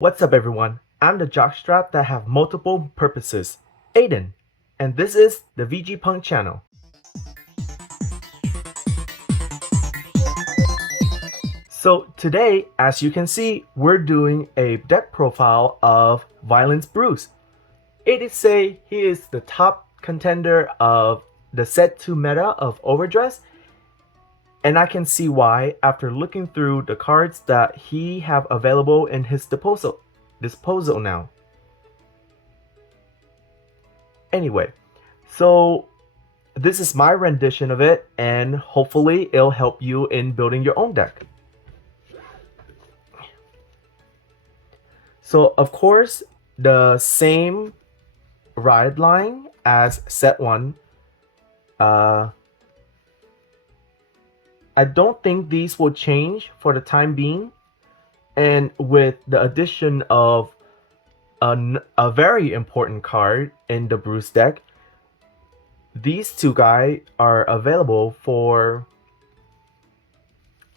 What's up everyone, I'm the jockstrap that have multiple purposes, Aiden, and this is the VG Punk channel. So today, as you can see, we're doing a deck profile of Violence Bruce. It is say he is the top contender of the set 2 meta of Overdress, and I can see why after looking through the cards that he have available in his disposal now. Anyway, so this is my rendition of it, and hopefully it'll help you in building your own deck. So of course, the same ride line as set 1. I don't think these will change for the time being, and with the addition of a very important card in the Bruce deck, these two guys are available for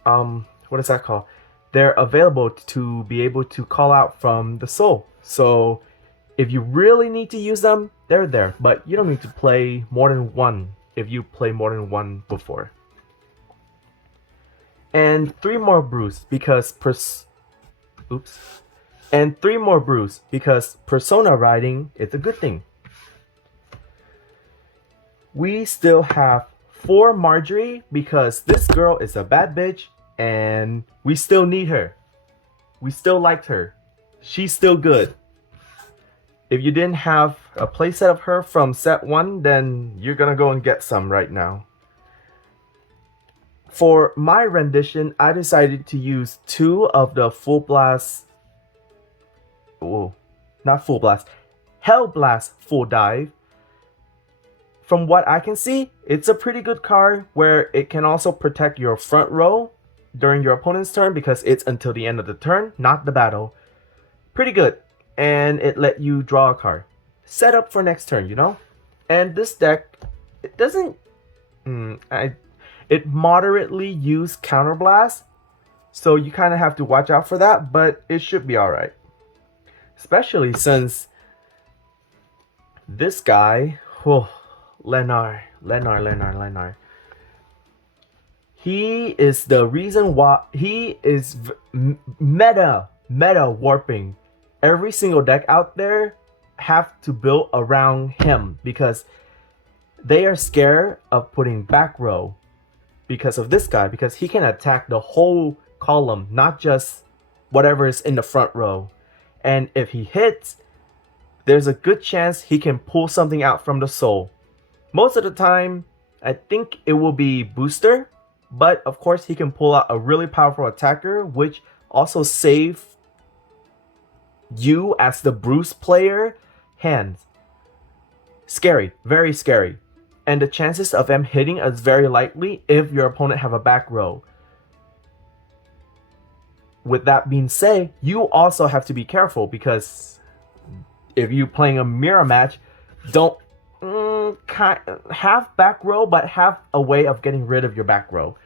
what is that called? They're available to be able to call out from the soul. So if you really need to use them, they're there, but you don't need to play more than one if you play more than one before. And 3 more Bruce because and 3 more Bruce because persona riding is a good thing. We still have 4 Marjorie because this girl is a bad bitch and we still need her. We still liked her. She's still good. If you didn't have a playset of her from set 1, then you're gonna go and get some right now. For my rendition, I decided to use 2 of the Full Blast. Oh, not Full Blast. Hell Blast Full Dive. From what I can see, it's a pretty good card where it can also protect your front row during your opponent's turn because it's until the end of the turn, not the battle. Pretty good. And it let you draw a card. Set up for next turn, you know? And this deck, it doesn't... It moderately use Counterblast, so you kind of have to watch out for that, but it should be alright. Especially since this guy, Leonard. He is the reason why he is meta warping. Every single deck out there have to build around him because they are scared of putting back row because of this guy, because he can attack the whole column, not just whatever is in the front row. And if he hits, there's a good chance he can pull something out from the soul. Most of the time, I think it will be booster, but of course he can pull out a really powerful attacker, which also save you as the Bruce player hands. Scary, very scary. And the chances of him hitting is very likely if your opponent have a back row. With that being said, you also have to be careful because if you're playing a mirror match, don't have back row, but have a way of getting rid of your back row.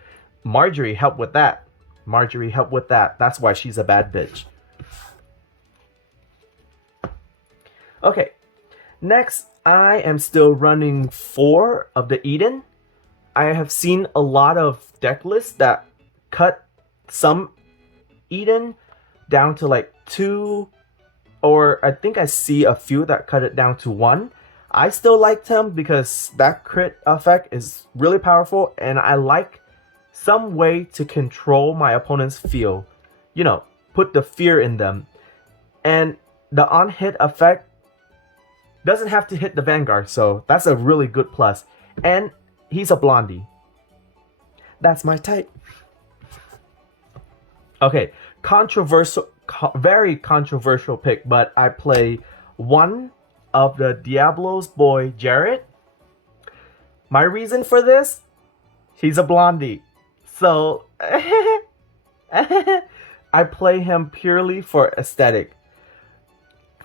Marjorie helped with that. That's why she's a bad bitch. Okay, next I am still running 4 of the Eden. I have seen a lot of deck lists that cut some Eden down to like 2, or I think I see a few that cut it down to 1. I still liked him because that crit effect is really powerful, and I like some way to control my opponent's feel. You know, put the fear in them. And the on-hit effect doesn't have to hit the Vanguard, so that's a really good plus. And he's a blondie. That's my type. Okay, very controversial pick, but I play 1 of the Diablo's boy, Jared. My reason for this, he's a blondie. So, I play him purely for aesthetic.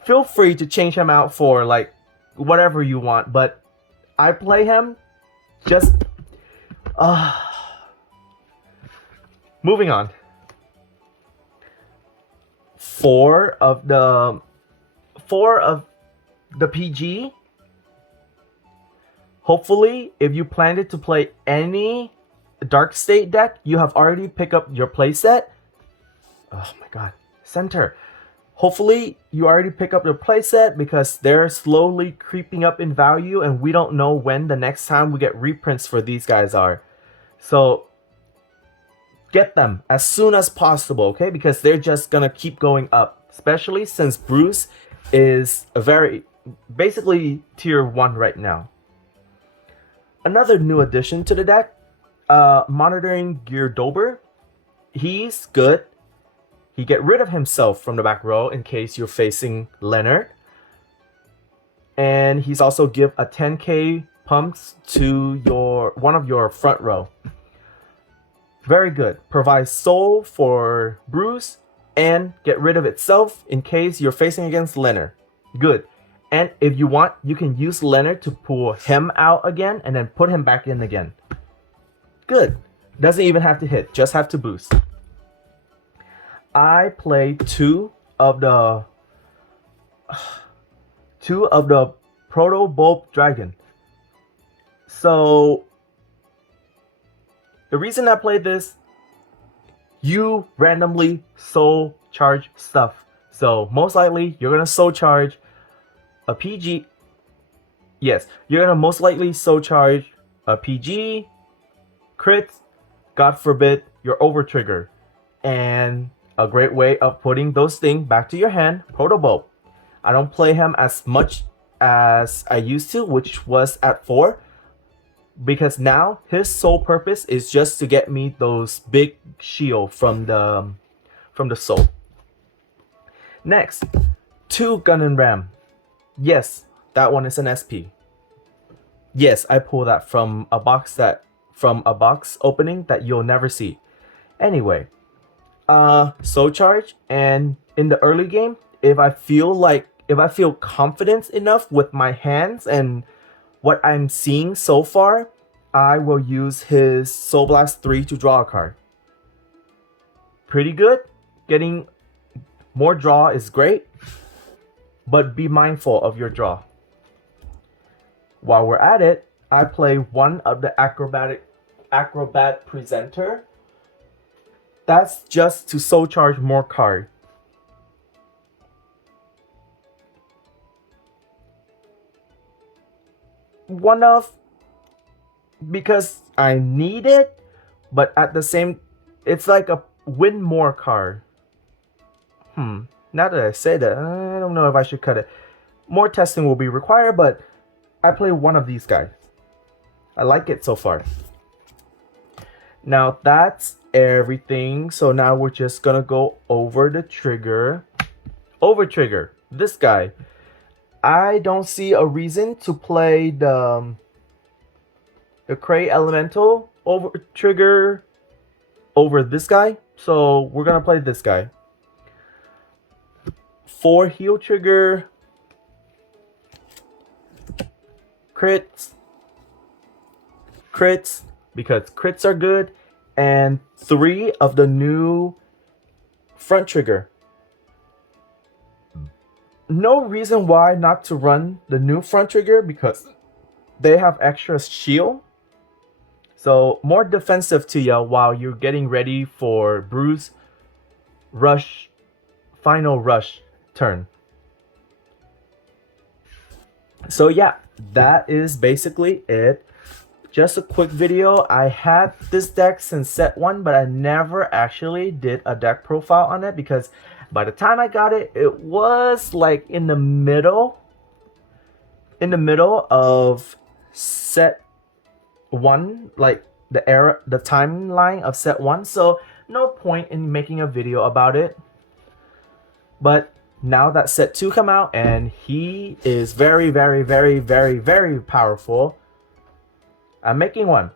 Feel free to change him out for like whatever you want, but I play him just moving on. four of the PG. Hopefully, if you planned to play any Dark State deck, you have already picked up your playset. Oh my god, center. Hopefully, you already pick up your playset because they're slowly creeping up in value and we don't know when the next time we get reprints for these guys are. So, get them as soon as possible, okay? Because they're just gonna keep going up, especially since Bruce is a very, basically tier 1 right now. Another new addition to the deck, Monitoring Gear Dober. He's good. He get rid of himself from the back row in case you're facing Leonard. And he's also give a 10k pumps to one of your front row. Very good. Provides soul for Bruce and get rid of itself in case you're facing against Leonard. Good. And if you want, you can use Leonard to pull him out again and then put him back in again. Good. Doesn't even have to hit, just have to boost. I played two of the Protobow Dragon. So the reason I played this, you randomly soul charge stuff. So most likely you're gonna soul charge a PG. Yes, you're gonna most likely soul charge a PG, crit, God forbid, your over trigger. And a great way of putting those things back to your hand, Protobow. I don't play him as much as I used to, which was at 4. Because now his sole purpose is just to get me those big shield from the soul. Next, 2 Gun and Ram. Yes, that one is an SP. Yes, I pulled that from a box opening that you'll never see. Anyway, soul charge, and in the early game, if I feel confident enough with my hands and what I'm seeing so far, I will use his Soul Blast 3 to draw a card. Pretty good. Getting more draw is great, but be mindful of your draw. While we're at it, I play one of the Acrobat Presenter. That's just to soul charge more card. One of, because I need it, but at the same, it's like a win more card. Now that I say that, I don't know if I should cut it. More testing will be required, but I play one of these guys. I like it so far. Now that's everything. So now we're just gonna go over the trigger. Over trigger, this guy. I don't see a reason to play the Cray Elemental over trigger over this guy. So we're gonna play this guy. 4 heal trigger, crits, because crits are good, and 3 of the new front trigger. No reason why not to run the new front trigger because they have extra shield. So more defensive to you while you're getting ready for Bruce rush, final rush turn. So yeah, that is basically it. Just a quick video. I had this deck since set 1, but I never actually did a deck profile on it because by the time I got it, it was like in the middle of set 1, like the timeline of set 1. So no point in making a video about it. But now that set 2 come out and he is very, very, very, very, very powerful, I'm making one.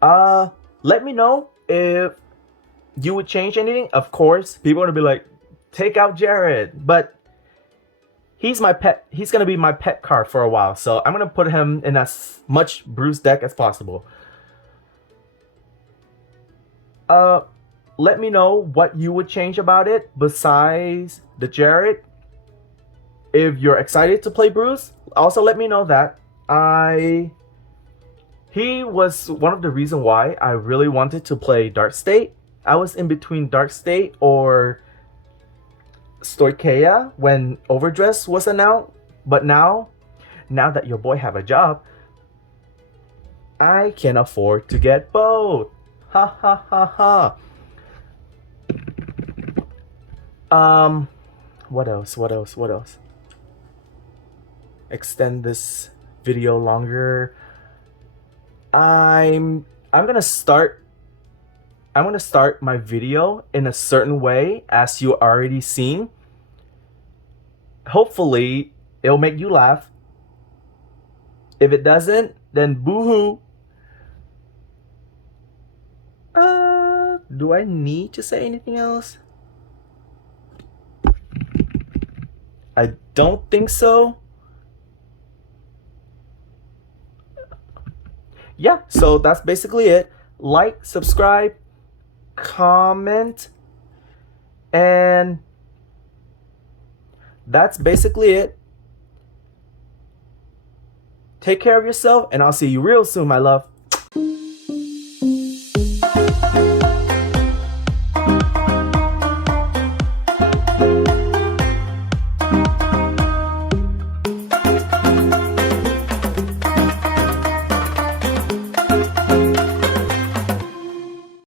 Let me know if you would change anything. Of course, people are gonna be like, take out Jared, but he's my pet. He's gonna be my pet card for a while, so I'm gonna put him in as much Bruce deck as possible. let me know what you would change about it besides the Jared. If you're excited to play Bruce, also let me know that. He was one of the reasons why I really wanted to play Dark State. I was in between Dark State or Stoikea when Overdress was announced. But now that your boy have a job, I can afford to get both. Ha ha ha ha. What else? What else? What else? Extend this video longer. I'm gonna start my video in a certain way, as you already seen. Hopefully it'll make you laugh. If it doesn't, then boo-hoo. Do I need to say anything else? I don't think so. Yeah, so that's basically it. Like, subscribe, comment, and that's basically it. Take care of yourself, and I'll see you real soon, my love.